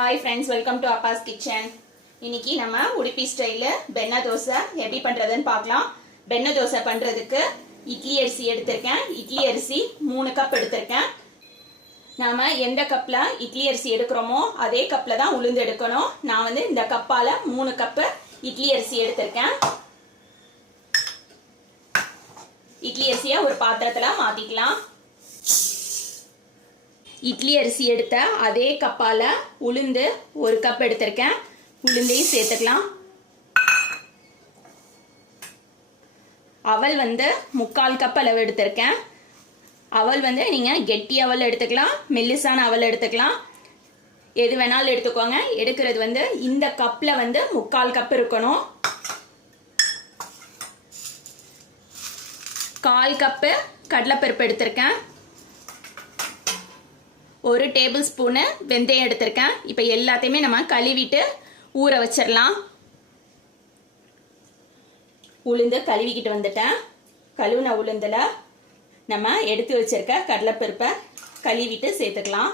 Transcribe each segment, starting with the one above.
Hi friends, welcome to Appa's Kitchen. இன்னைக்கு நம்ம உடுப்பி ஸ்டைல்ல பெண்ண தோசை எப்படி பண்றதுன்னு பார்க்கலாம். பெண்ண தோசை பண்றதுக்கு இட்லி அரிசி எடுத்திருக்கேன். இட்லி அரிசி 3 கப் எடுத்திருக்கேன். நாம எந்த கப்ல இட்லி அரிசி எடுக்கிறோமோ அதே கப்ல தான் உளுந்து எடுக்கணும். நான் வந்து இந்த கப்பால 3 கப் இட்லி அரிசி எடுத்திருக்கேன். இட்லி அரிசியை ஒரு பாத்திரத்துல மாத்திக்கலாம். இட்லி அரிசி எடுத்த அதே கப்பால உளுந்து 1 கப் எடுத்திருக்கேன். உளுந்தையும் சேர்த்துக்கலாம். அவல் வந்து 3/4 கப் அளவு எடுத்திருக்கேன். அவல் வந்து நீங்க கெட்டி அவல் எடுத்துக்கலாம், மெல்லிசான அவல் எடுத்துக்கலாம், எது வேணாலும் எடுத்துக்கோங்க. எடுக்கிறது வந்து இந்த கப்ல வந்து 3/4 கப் இருக்கணும். 1/4 கப் கடலைப்பருப்பு எடுத்திருக்கேன். 1 டேபிள் ஸ்பூனு வெந்தயம் எடுத்திருக்கேன். இப்போ எல்லாத்தையுமே நம்ம கழுவிட்டு ஊற வச்சிடலாம். உளுந்து கழுவிக்கிட்டு வந்துட்டேன். கழுவின உளுந்துல நம்ம எடுத்து வச்சிருக்க கடலைப்பருப்பை கழுவிட்டு சேர்த்துக்கலாம்.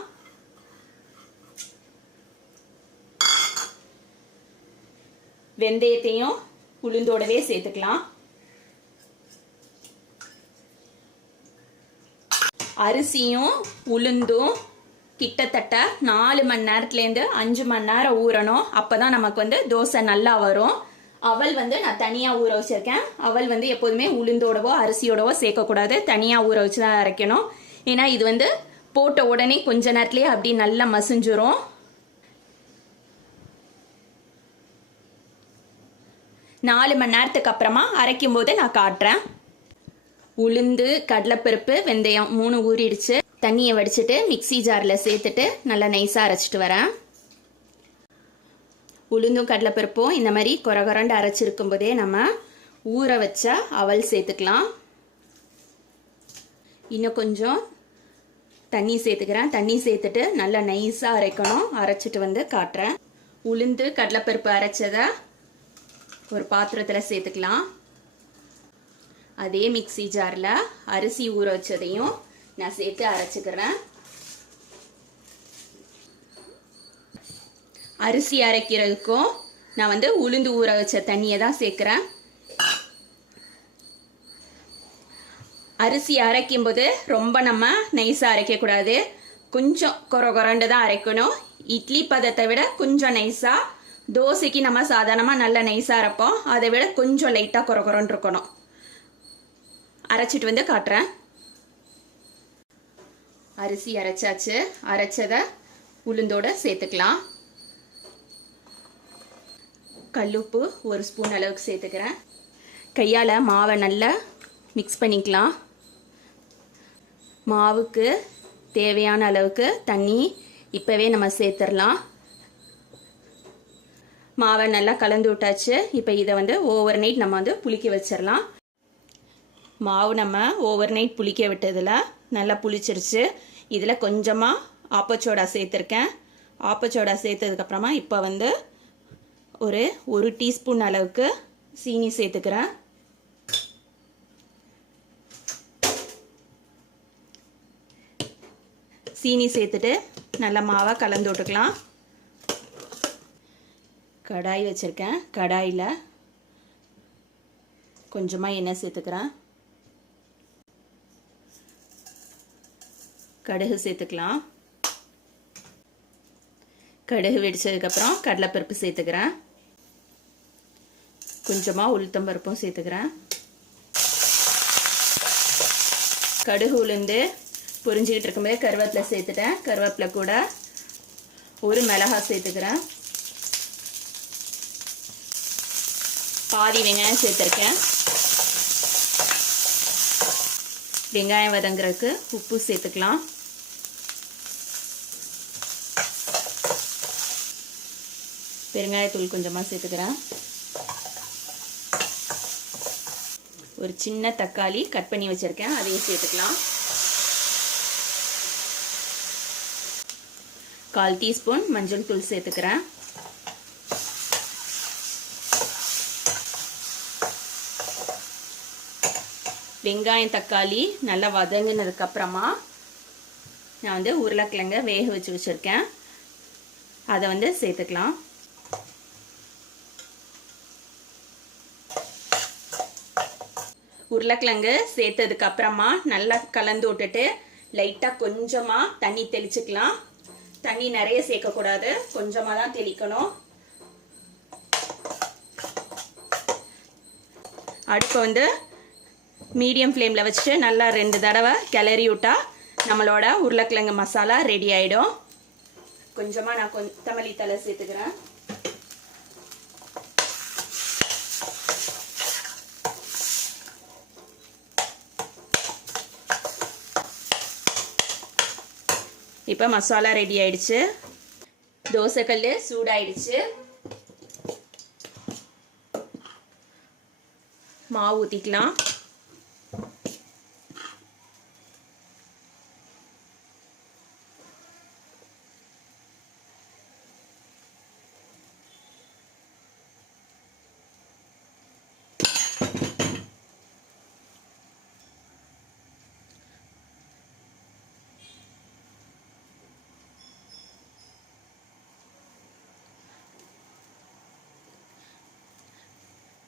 வெந்தயத்தையும் உளுந்தோடவே சேர்த்துக்கலாம். அரிசியும் உளுந்தும் கிட்டத்தட்ட 4 மணி நேரத்துலேருந்து 5 மணி நேரம் ஊறணும். அப்போதான் நமக்கு வந்து தோசை நல்லா வரும். அவல் வந்து நான் தனியாக ஊற வச்சிருக்கேன். அவல் வந்து எப்போதுமே உளுந்தோடவோ அரிசியோடவோ சேர்க்கக்கூடாது, தனியாக ஊற வச்சு தான் அரைக்கணும். ஏன்னா இது வந்து போட்ட உடனே கொஞ்ச நேரத்துலேயே அப்படி நல்லா மசிஞ்சிரும். நாலு மணி நேரத்துக்கு அப்புறமா அரைக்கும் போது நான் காட்டுறேன். உளுந்து, கடலைப்பருப்பு, வெந்தயம் 3 ஊறிடுச்சு. தண்ணியை வடிச்சிட்டு மிக்சி ஜாரில் சேர்த்துட்டு நல்லா நைஸாக அரைச்சிட்டு வரேன். உளுந்தும் கடலைப்பருப்பும் இந்த மாதிரி கொரகொரண்டு அரைச்சிருக்கும் போதே நம்ம ஊற வச்ச அவல் சேர்த்துக்கலாம். இன்னும் கொஞ்சம் தண்ணி சேர்த்துக்கிறேன். தண்ணி சேர்த்துட்டு நல்லா நைஸாக அரைக்கணும். அரைச்சிட்டு வந்து காட்டுறேன். உளுந்து கடலைப்பருப்பு அரைச்சதை ஒரு பாத்திரத்தில் சேர்த்துக்கலாம். அதே மிக்சி ஜாரில் அரிசி ஊற வச்சதையும் நான் சேர்த்து அரைச்சிக்கிறேன். அரிசி அரைக்கிறதுக்கும் நான் வந்து உளுந்து ஊற வச்ச தண்ணியை தான் சேர்க்குறேன். அரிசி அரைக்கும் போது ரொம்ப நம்ம நைஸாக அரைக்கக்கூடாது, கொஞ்சம் கொரண்டு தான் அரைக்கணும். இட்லி பதத்தை விட கொஞ்சம் நைஸாக, தோசைக்கு நம்ம சாதாரணமாக நல்லா நைஸாக அரைப்போம், அதை விட கொஞ்சம் லைட்டாக கொரண்டு இருக்கணும். அரைச்சிட்டு வந்து காட்டுறேன். அரிசி அரைச்சாச்சு. அரைச்சதை உளுந்தோட சேர்த்துக்கலாம். கல்லுப்பு 1 ஸ்பூன் அளவுக்கு சேர்த்துக்கிறேன். கையால் மாவை நல்லா மிக்ஸ் பண்ணிக்கலாம். மாவுக்கு தேவையான அளவுக்கு தண்ணி இப்போவே நம்ம சேர்த்துடலாம். மாவை நல்லா கலந்து விட்டாச்சு. இப்போ இதை வந்து ஓவர் நைட் நம்ம வந்து புளிக்க வச்சிடலாம். மாவு நம்ம ஓவர் நைட் புளிக்க விட்டதில் நல்லா புளிச்சிருச்சு. இதில் கொஞ்சமாக ஆப்பச்சோடா சேர்த்துருக்கேன். ஆப்பச்சோடா சேர்த்ததுக்கப்புறமா இப்போ வந்து ஒரு டீஸ்பூன் அளவுக்கு சீனி சேர்த்துக்கிறேன். சீனி சேர்த்துட்டு நல்லா மாவை கலந்து விட்டுக்கலாம். கடாய் வச்சுருக்கேன். கடாயில் கொஞ்சமாக எண்ணெய் சேர்த்துக்கிறேன். கடுகு சேர்த்துக்கலாம். கடுகு வெடிச்சதுக்கப்புறம் கடலைப்பருப்பு சேர்த்துக்கிறேன். கொஞ்சமாக உளுத்தம்பருப்பும் சேர்த்துக்கிறேன். கடுகு உளுந்து பொரிஞ்சிக்கிட்டு இருக்கும்போது கருவேப்பிலை சேர்த்துட்டேன். கருவேப்பிலை கூட ஒரு மிளகாய் சேர்த்துக்கிறேன். பாதி வெங்காயம் சேர்த்துருக்கேன். வெங்காயம் வதங்குறதுக்கு உப்பு சேர்த்துக்கலாம். பெருங்காயத்தூள் கொஞ்சமாக சேர்த்துக்கிறேன். ஒரு சின்ன தக்காளி கட் பண்ணி வச்சிருக்கேன், அதையும் சேர்த்துக்கலாம். 1/4 டீஸ்பூன் மஞ்சள் தூள் சேர்த்துக்கிறேன். வெங்காயம் தக்காளி நல்லா வதங்கினதுக்கு அப்புறமா நான் வந்து உருளைக்கிழங்க வேக வச்சு வச்சுருக்கேன். அதை வந்து சேர்த்துக்கலாம். உருளைக்கிழங்கு சேர்த்ததுக்கு அப்புறமா நல்லா கலந்து விட்டுட்டு லைட்டாக கொஞ்சமாக தண்ணி தெளிச்சுக்கலாம். தண்ணி நிறைய சேர்க்கக்கூடாது, கொஞ்சமாக தான் தெளிக்கணும். அடுப்பை வந்து மீடியம் ஃப்ளேமில் வச்சுட்டு நல்லா 2 தடவை கிளறி விட்டா நம்மளோட உருளைக்கிழங்கு மசாலா ரெடி ஆகிடும். கொஞ்சமாக நான் கொத்தமல்லி தழை சேர்த்துக்கிறேன். இப்போ மசாலா ரெடி ஆயிடுச்சு. தோசைக்கல் சூடாயிடுச்சு. மாவு ஊற்றிக்கலாம்.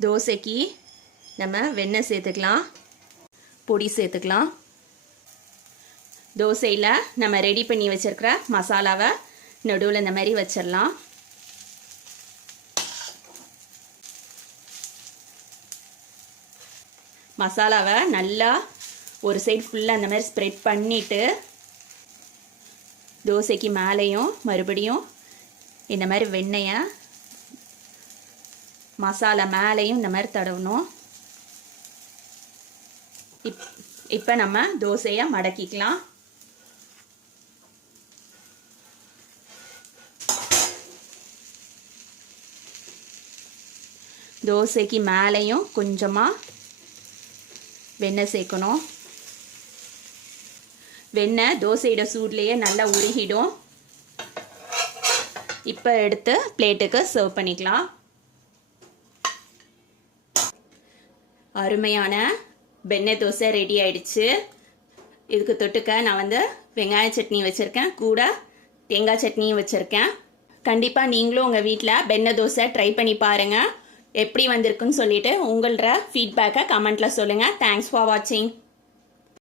தோசைக்கு நம்ம வெண்ணெய் சேர்த்துக்கலாம், பொடி சேர்த்துக்கலாம். தோசையில் நம்ம ரெடி பண்ணி வச்சிருக்கிற மசாலாவை நடுவில் இந்த மாதிரி வச்சிடலாம். மசாலாவை நல்லா ஒரு சைடு ஃபுல்லாக அந்த மாதிரி ஸ்ப்ரெட் பண்ணிவிட்டு தோசைக்கு மேலேயும் மறுபடியும் இந்த மாதிரி வெண்ணெயை மசாலா மேலேயும் இந்த மாதிரி தடவணும். இப்போ நம்ம தோசையை மடக்கிக்கலாம். தோசைக்கு மேலேயும் கொஞ்சமாக வெண்ணெய் சேர்க்கணும். வெண்ணெய் தோசையோட சூட்லேயே நல்லா உருகிடும். இப்போ எடுத்து பிளேட்டுக்கு சர்வ் பண்ணிக்கலாம். அருமையான வெண்ணெய் தோசை ரெடி ஆயிடுச்சு. இதுக்கு தொட்டுக்க நான் வந்து வெங்காய சட்னி வச்சுருக்கேன், கூட தேங்காய் சட்னியும் வச்சுருக்கேன். கண்டிப்பாக நீங்களும் உங்கள் வீட்டில் வெண்ணெய் தோசை ட்ரை பண்ணி பாருங்கள். எப்படி வந்திருக்குன்னு சொல்லிட்டு உங்களோட ஃபீட்பேக்கை கமெண்ட்டில் சொல்லுங்கள். தேங்க்ஸ் ஃபார் வாட்சிங்.